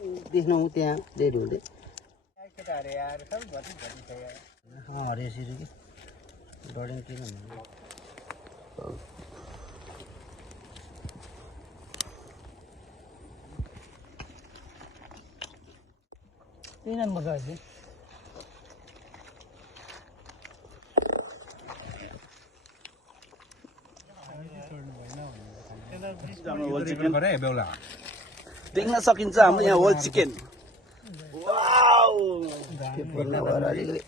देख्नु त्यहाँ रेडी हुँदै हरेसिरु कि डढेन किन तीन नंबर का है देख्न सकिन्छ हाम्रो यहाँ होल चिकन वाउ के पर्ने भएर अलिकति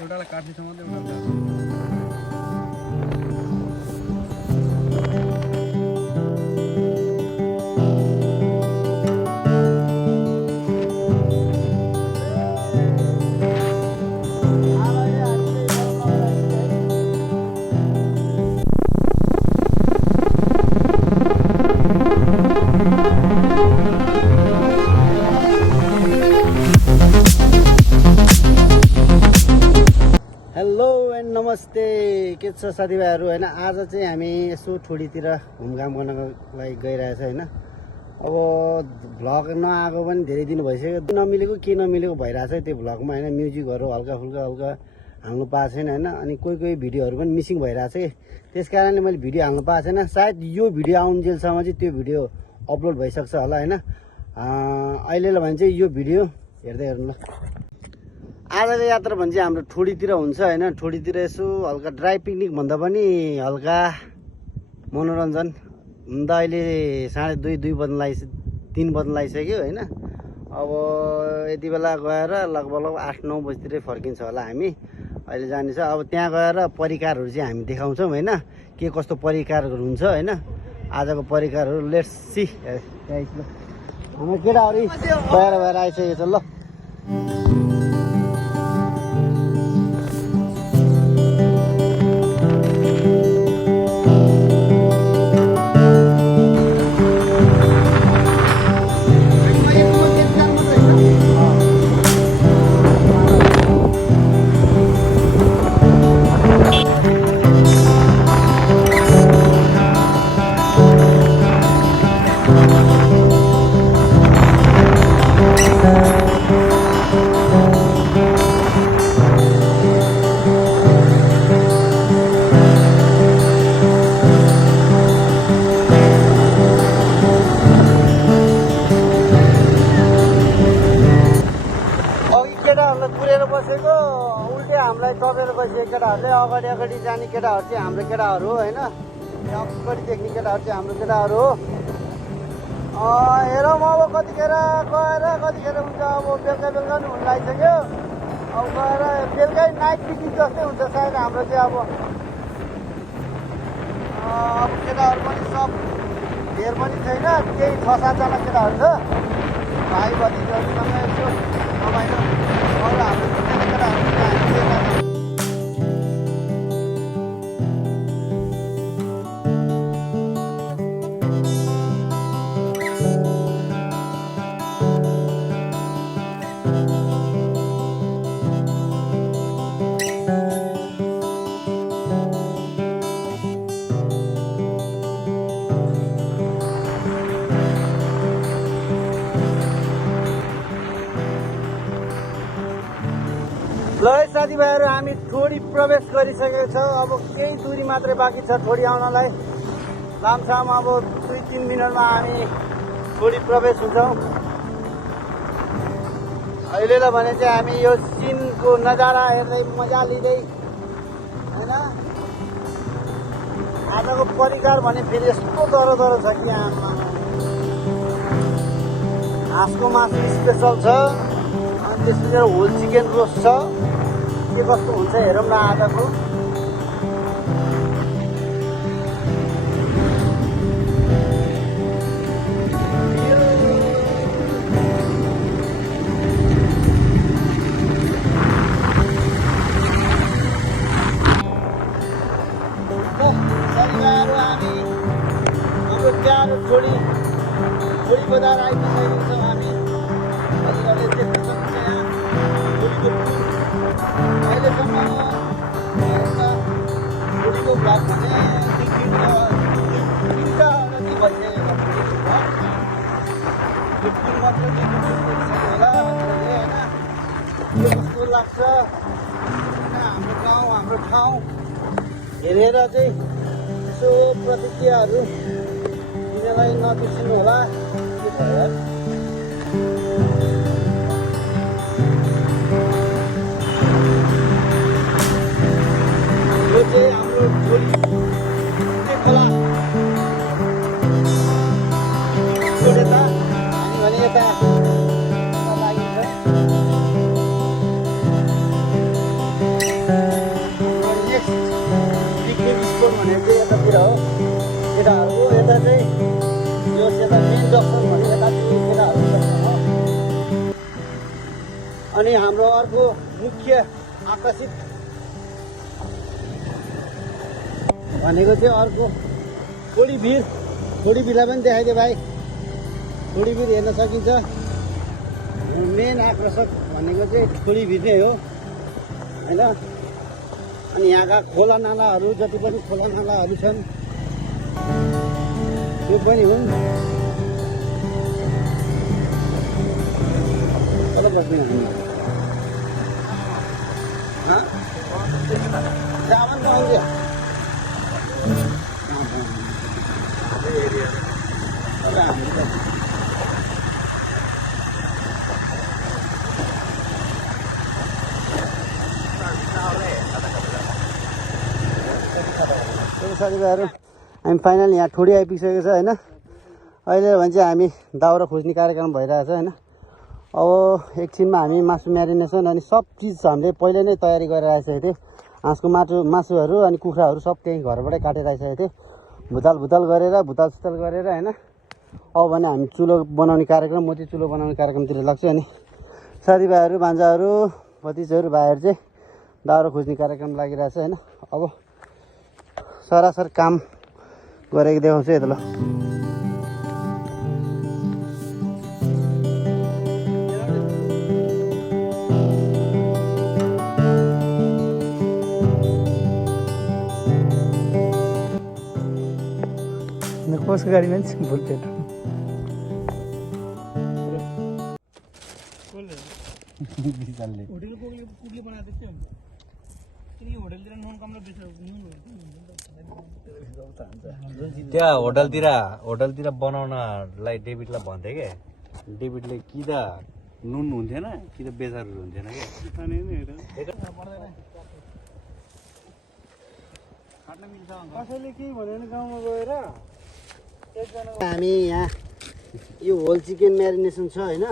एउटालाई काट्नेसम्म हेलो एन्ड नमस्ते के छ साथीभाइहरू होइन आज चाहिँ हामी यसो ठुडीतिर घुमघाम गर्नको लागि गइरहेछ होइन अब भ्लग नआएको पनि धेरै दिन भइसक्यो नमिलेको के नमिलेको भइरहेछ त्यो भ्लगमा होइन म्युजिकहरू हल्का फुल्का हाल्नु पाएको छैन होइन अनि कोही भिडियोहरू पनि मिसिङ भइरहेछ कि त्यस कारणले मैले भिडियो हाल्नु पाएको छैन सायद यो भिडियो आउन्जेलसम्म चाहिँ त्यो भिडियो अपलोड भइसक्छ होला होइन अहिलेलाई भने चाहिँ यो भिडियो हेर्दै हेर्नु ल आजको यात्रा भने चाहिँ हाम्रो ठुडीतिर हुन्छ होइन ठुडीतिर यसो हल्का ड्राई पिकनिक भन्दा पनि हल्का मनोरञ्जन हुन त अहिले 2:30 बज्न लागिसक्यो 3 बज्न लागिसक्यो होइन अब यति बेला गएर लगभग 8-9 बजीतिरै फर्किन्छ होला हामी अहिले जाने छ अब त्यहाँ गएर परिकारहरू चाहिँ हामी देखाउँछौँ होइन के कस्तो परिकारहरू हुन्छ होइन आजको परिकारहरू लेट्स सी हाम्रो केटाहरू भएर आइसकेको छ ल बसेको उल्टे हामीलाई टपेर बसेको केटाहरूले अगाडि जाने केटाहरू चाहिँ हाम्रो केटाहरू हो होइन अगाडि देख्ने केटाहरू चाहिँ हाम्रो केटाहरू हो हेरौँ अब कतिखेर गएर कतिखेर हुन्छ अब बेलुका पनि हुन लागिसक्यो अब गएर बेलुकै नाइट पिकनिक जस्तै हुन्छ सायद हाम्रो चाहिँ अब केटाहरू पनि सब धेर पनि छैन केही 6-7 जना केटाहरू छ भाइ भतिजाहरूसँग यसो रमाइलो अरू हाम्रो केटाहरू ल साथीभाइहरू हामी ठोडी प्रवेश गरिसकेको छ अब केही दूरी मात्रै बाँकी छ ठोडी आउनलाई लामसाम अब 2-3 मिनटमा हामी ठोडी प्रवेश हुन्छौँ अहिले त भने चाहिँ हामी यो सिनको नजारा हेर्दै मजा लिँदै होइन आजको परिकार भने फेरि यस्तो डरो छ कि हाँसको मासु स्पेसल छ अनि त्यसपछि होल चिकन रोस्ट छ के कस्तो हुन्छ हेरौँ न आजको शनिबार हामी हाम्रो प्यारो छोडी बजार आइपुगेको छौँ हामी अहिले देख्न सक्नुहुन्छ यहाँ छोडीको अहिलेसम्म छोडीको भ्लगमा चाहिँ 3 घन्टा लाग्छ हाम्रो गाउँ हाम्रो ठाउँ हेरेर चाहिँ यसो प्रतिक्रियाहरू दिनलाई नबिर्सिनु होला। के छ यार? यो चाहिँ हाम्रो झोली खोला यता हामी भने यता लागिन्छ। नेक्स्ट पिकनिक स्पोट भनेको चाहिँ यतातिर हो। केटाहरूको यता चाहिँ यो यता मेन जक्सन भने यता चाहिँ केटाहरूको जक्सन हो। अनि हाम्रो अर्को मुख्य आकर्षित भनेको चाहिँ अर्को थोडी भिरलाई पनि देखाइदियो भाइ। थोडी भिर हेर्न सकिन्छ। मेन आकर्षक भनेको चाहिँ थोडी भिर नै हो होइन। अनि यहाँका खोला नालाहरू जति पनि खोला नालाहरू छन् त्यो पनि हुन्। कता बस्ने जामान पाउँछ साथीभाइहरू हामी फाइनल यहाँ ठोडी आइपुगिसकेको छ होइन। अहिले भने चाहिँ हामी दाउरा खोज्ने कार्यक्रम भइरहेछ होइन। अब एकछिनमा हामी मासु म्यारिनेसन अनि सब चिज हामीले पहिले नै तयारी गरेर आइसकेको थियो। हाँसको मासुहरू अनि कुखुराहरू सब त्यहीँ घरबाटै काटेर आइसकेको थियो। भुताल गरेर भुताल गरेर होइन। अब भने हामी चुलो बनाउने कार्यक्रम, म चाहिँ चुलो बनाउने कार्यक्रमतिर लाग्छु। अनि साथीभाइहरू भान्जाहरू भतिजहरू भाइहरू चाहिँ दाउरा खोज्ने कार्यक्रम लागिरहेछ होइन। अब सरासर काम गरेको देखाउँछु है त ल। कसको गाडी मान्छ भुलपेट त्यहाँ होटलतिर बनाउनलाई डेभिडलाई भन्थे क्या। डेभिडले कि त नुन हुन्थेन कि त बेसारहरू हुन्थेन क्या। कसैले केही भनेन गाउँमा गएर हामी यहाँ यो होल चिकन म्यारिनेसन छ होइन।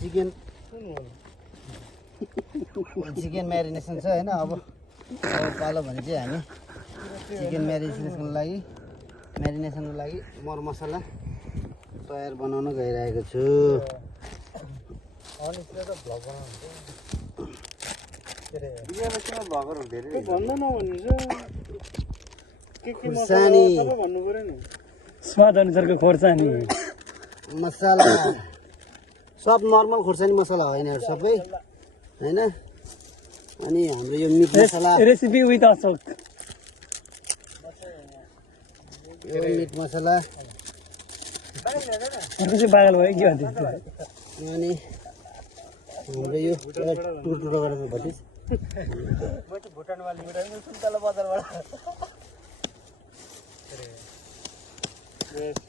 चिकन म्यारिनेसन छ होइन। अब पालो भने चाहिँ हामी चिकन म्यारिनेसनको लागि मरमसला तयार बनाउन गइरहेको छु। खुर्सानी स्वाद अनुसारको खोर्सानी मसला सब नर्मल खुर्सानी मसला होइन सबै होइन। अनि हाम्रो यो meat masala recipe with Ashok यो मिट मसला चाहिँ पागल भयो के भन्दैछ। अनि हाम्रो यो टुटुटो गरेर भतिज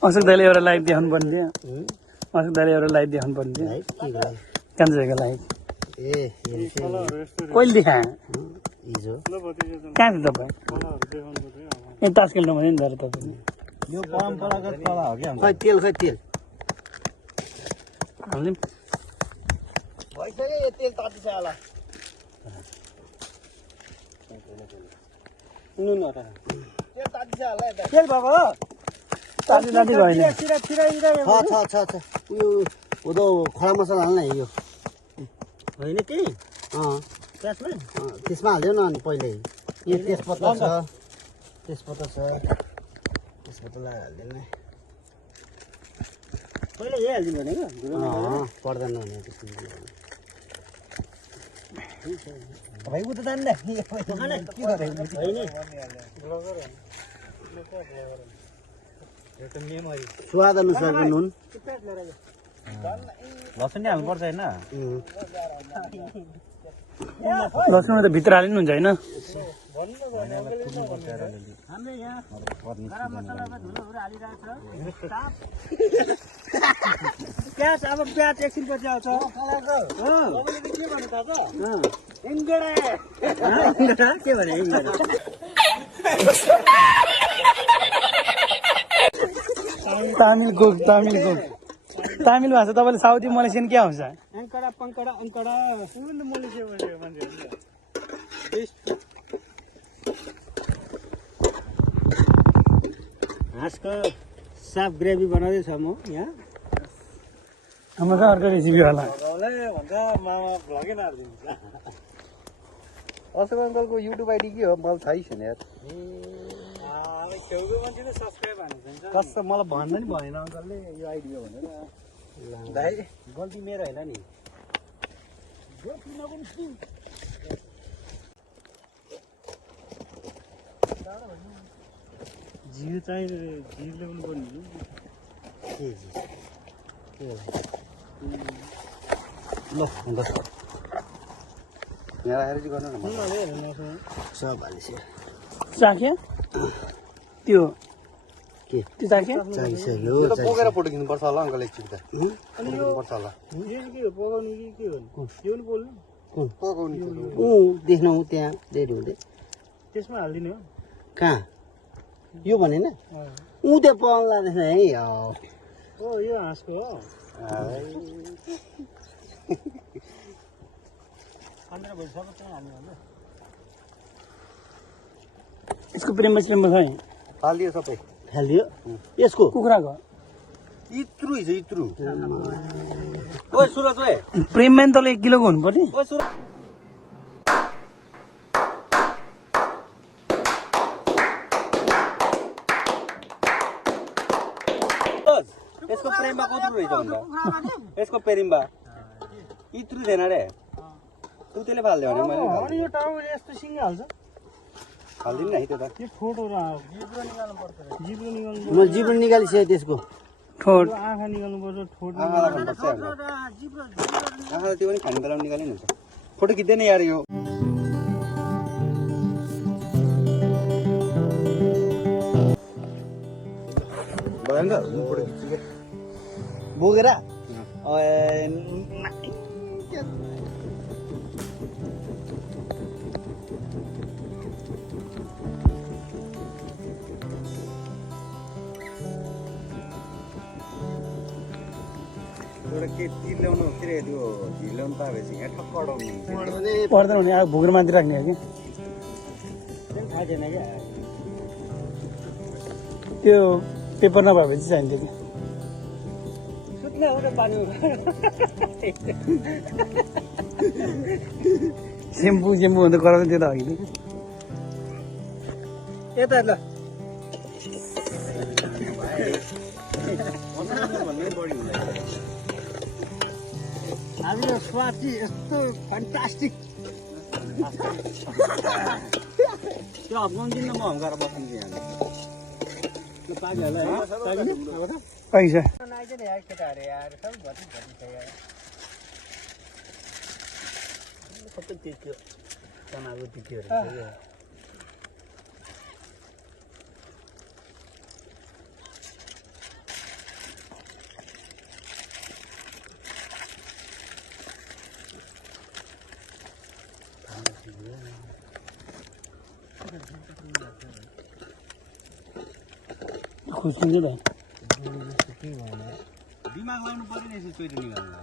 अशोक दाइले एउटा लाइभ देखाउनु पर्ने थियो। अशोक दाइले एउटा लाइभ देखाउनु पर्ने थियो कान्छाको लाइभ। ए कहिले देखाएँ हिजो कहाँ थियो तपाईँ? ए तास खेल्नु भने नि त तपाईँले यो परम्परागत कला हो क्या। खै तेल हामीले भइसक्यो। यो तेल तातिछ होला। नुन तेल तातिछ होला यता। तेल भएको हो ताती भएन। छ उयो उदो खडा मसला हाल्न यो होइन त्यही त्यसमा हाल्यो न। अनि पहिल्यै यो तेजपत्ता छ तेजपत्तालाई हाल्दैन पहिला यही हालिदिनु भनेको पर्दैन भने भाइ उता जान्दा के स्वाद अनुसारको नुन लसुन नै हाल्नुपर्छ होइन। लसुन त भित्र हालिनुहुन्छ होइन हामीले यहाँ गरम मसलामा धुलोहरू हालिरहेको छ प्याज अब प्याज एकछिनपछि आउँछ हो के भन्नु थाहा छ इन्गेडा के भने इन्गेडा तामिल कुक तामिल भाषा तपाईँले साउथी मलेसियन के आउँछ अङ्कडा पङ्कडा अङ्कडा मलेसिया मान्छेहरू हाँसको साफ ग्रेभी बनाउँदैछ म यहाँ हाम्रो चाहिँ अर्को रेसिपी होला भन्छ मामा भ्लगै नहालिदिन्छ अशोक अङ्कलको युट्युब आइडी के हो मलाई थाहै छैन यार छेउको मान्छेले सब्सक्राइब हाल्नुहुन्छ कस्तो मलाई भन्दा नि भएन अङ्कलले यो आइडी हो भनेर भाइ गल्ती मेरो होइन नि जिउ चाहिँ जिउ ल्याउनु पर्ने ल हुन्छ यहाँ आएर चाहिँ गर्नु न सब हालिसक्यो चाख्या त्यो के त्यो चाख्या चाहिसक्यो बोकेर फोटो खिच्नुपर्छ होला अङ्कल एकचोटि त पर्छ होला के हो पकाउने कि के हो यो पनि बोल्नु पकाउने देख्नु त्यहाँ रेडी हुँदै त्यसमा हालिदिने हो कहाँ यो भनेन त्यहाँ पाउनु लाँदैछ है ओ यो हाँसको हो 15 भइसक्यो त्यहाँ हाल्नु होला यसको प्रेममा है फालियो सबै फालियो यसको कुखुराको इत्रु हिजो इत्रु ओए सुरज ओए प्रेममा नि तँले 1 किलोको हुनु पर्ने ओए सुरज यसको प्रेममा कत्रो रहेछ भन्दा यसको प्रेममा इत्रु छैन रे तू त्यसले फाल्दै भने मैले अनि यो टाउको यस्तो सिङ्गा हाल्छ फाल्दिनँ है त्यो त यो ठोटहरू जिब्रो निकाल्नु पर्छ जिब्रो निकाल्नु म जीवन निकालिसकेँ त्यसको ठोट आँखा निकाल्नु पर्छ ठोट आँखालाई खानुपर्छ आँखा त्यो पनि खाने बेलामा निकाल्नु हुन्छ फोटो खिच्दैन यार यो भयो नि त फोटो खिच्छु क्या बोकेर एउटा के ल्याउनु के अरे त्यो झिल ल्याउनु त भएपछि यहाँ ठक्क अडाउनु पर्दैन भने अब भुग्रो माथि राख्ने हो कि थाहा छैन क्या त्यो पेपर नभएपछि चाहिन्थ्यो कि सुत्ने हो त पानी सेम्पू भन्दा कराउँछ त्यो त होइन यता ल भन्ने बढी हुँदैन हाम्रो स्वाद चाहिँ यस्तो फ्यान्टास्टिक त्यो हप्काउनु दिन्न म हम्काएर बस्नु चाहिँ यहाँ पैसा केटाहरू यार सब भति छ यार सबै त्यो चनाको तिथीहरू खुस हुन्छ त दिमाग लाउनु पर्यो नि यसो चोइटो निकाल्नु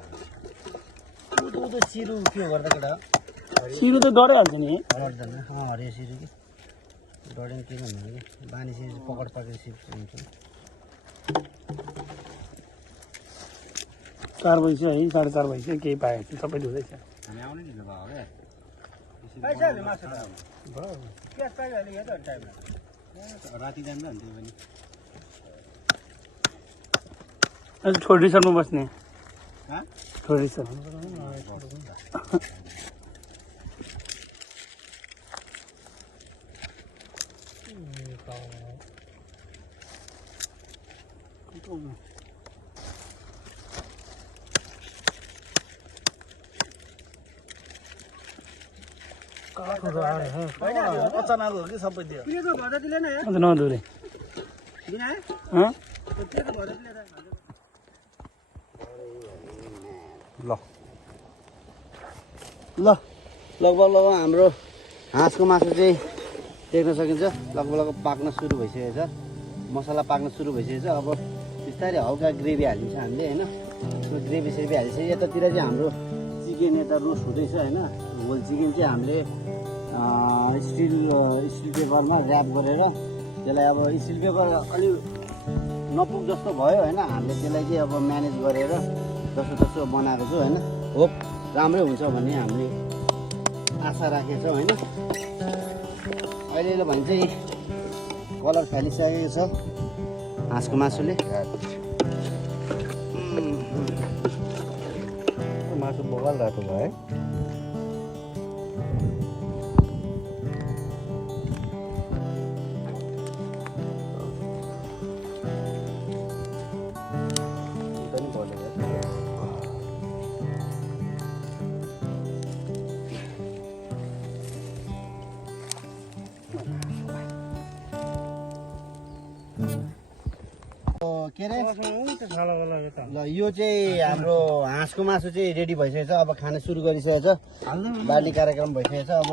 उँधो सिरु के हो गर्दा केटा सिरो त डराइहाल्छ नि डर्दैन हरियो सिरु कि डढेन किन भन्नु कि बानी सिरु पकड पाकेर सिरु हुन्छ 4 भइसक्यो है 4:30 भइसक्यो केही पाएको थियो सबै धुँदैछ हामी आउनै ढिलो भयो क्या राति जान्छ नि त्यो पनि अझ छोडी रिसर्टमा बस्ने हाँ? छोडी रिसर्ट अचानक हो कि सबै त्यो अन्त नदुरे ल ल लगभग हाम्रो हाँसको मासु चाहिँ देख्न सकिन्छ लगभग पाक्न सुरु भइसकेको छ मसला पाक्न सुरु भइसकेको छ अब बिस्तारै हल्का ग्रेभी हालिन्छ हामीले होइन त्यो ग्रेभी सेभी हालिसक्यो यतातिर चाहिँ हाम्रो चिकन यता रोस्ट हुँदैछ होइन होल चिकन चाहिँ हामीले स्टिल पेपरमा ऱ्याप गरेर त्यसलाई अब स्टिल पेपर अलि नपुग जस्तो भयो होइन हामीले त्यसलाई चाहिँ अब म्यानेज गरेर जसो बनाएको छु होइन होप राम्रै हुन्छ भन्ने हामीले आशा राखेको छौँ होइन अहिले भने चाहिँ कलर फालिसकेको छ हाँसको मासुले मासु बगाल रातो भयो है के अरे ल यो चाहिँ हाम्रो हाँसको मासु चाहिँ रेडी भइसकेको छ अब खान सुरु गरिसकेको छ बार्ने कार्यक्रम भइसकेको छ अब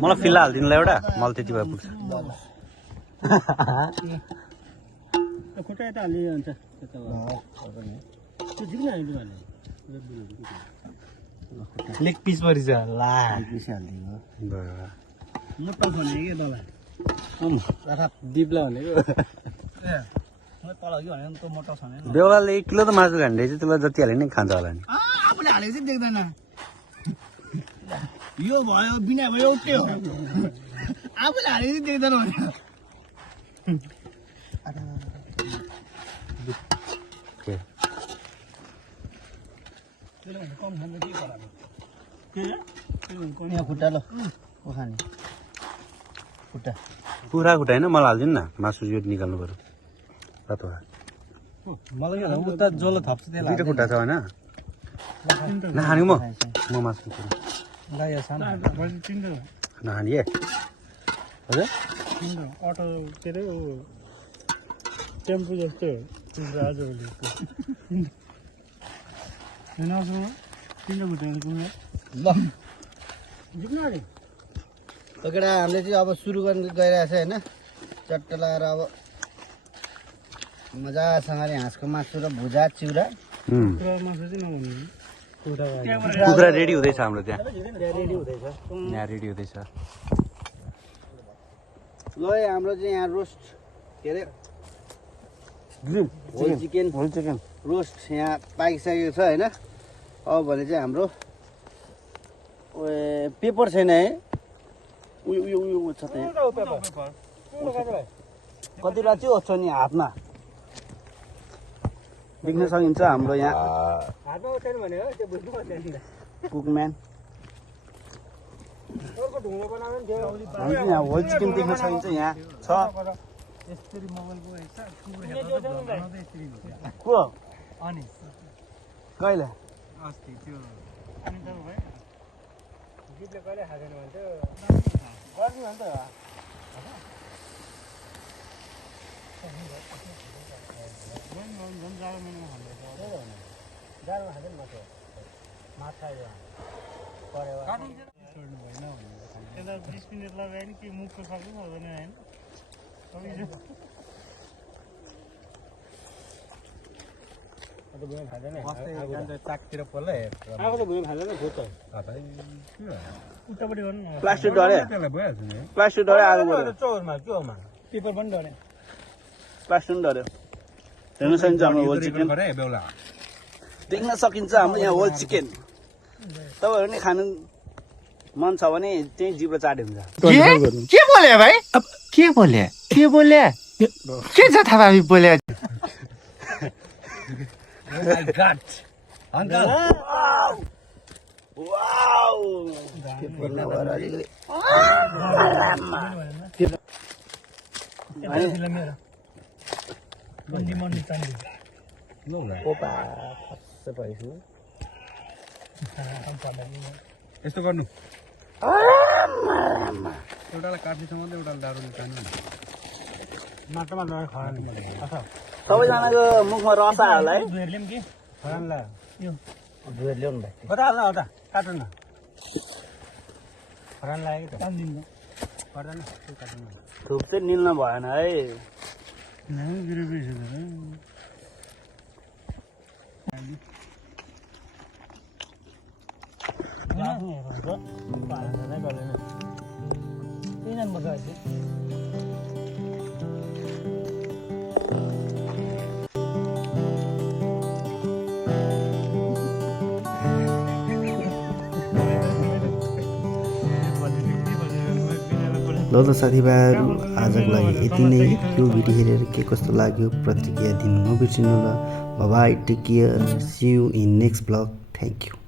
मलाई फिल्ला हालिदिनु ल एउटा मलाई त्यति भए पुग्छ खुट्टा यता हालिदियो हुन्छ लेग पिस परि छ ला मोटो भने के मलाई दिपला भनेको तल कि भने त मोटो छ भने बेहुलाले 1 किलो त मासु खाने चाहिँ त्यसलाई जति हाले नि खान्छ होला नि आफूले हालेको चाहिँ देख्दैन यो भयो बिना भयो एउटै हो आफूले हालेको चाहिँ देख्दैन भने यहाँ खुट्टा ल खाने खुट्टा कुखुरा खुट्टा होइन मलाई हालिदिनु न मासु यो निकाल्नु पर्यो रातो मलाई उता जसले थप्छ त्यसलाई दुईटा खुट्टा छ होइन नखाने म मासु नखाने ए हजुर अटो के अरे टेम्पो जस्तो आजभोलि केटा हामीले चाहिँ अब सुरु गर्न गइरहेको छ होइन चट्ट लगाएर अब मजासँगले हाँसको मासु र भुजा चिउरा कुखुरा रेडी हुँदैछ हाम्रो त्यहाँ रेडी हुँदैछ यहाँ रेडी हुँदैछ ल हाम्रो चाहिँ यहाँ रोस्ट के अरे होल चिकन रोस्ट यहाँ पाकिसकेको छ होइन अब भने चाहिँ हाम्रो पेपर छैन है उयो छ त्यहाँ कतिवटा चाहिँ ओछ्छ नि हातमा देख्न सकिन्छ हाम्रो यहाँ कुकम्यान यहाँ होल चिकन देख्न सकिन्छ यहाँ छ को कहिले त्यसलाई 20 मिनट लगायो नि कि मुखको सक्नु हुँदैन हैन प्लास्टिक डरे आगो पेपर पनि डरे प्लास्टिक डऱ्यो हेर्न सकिन्छ हाम्रो होल चिकन देख्न सकिन्छ हाम्रो यहाँ होल चिकन तपाईँहरू नि खानु मन छ भने त्यही जिब्रो चाटे हुन्छ के बोले भाइ के बोले के बोले के जथाभावी बोले चाहिँ भइसु यस्तो गर्नु एउटालाई काट्नेछ मात्रै एउटालाई दारू निकाल्नु माटोमा लगेर खरानी सबैजनाको मुखमा रसा होला है खरानला यो दुएर ल्याउनु भाइ कता हाल्न हल्दा काट्नु न खरान लाग्यो त काट्दिनु पर्दैन त्यो काट्नु धुप चाहिँ निल्न भएन है ल त साथीभाइहरू आजको लागि यति नै यो भिडियो हेरेर के कस्तो लाग्यो प्रतिक्रिया दिनु नबिर्सिनु ल bye take care see you in next blog thank you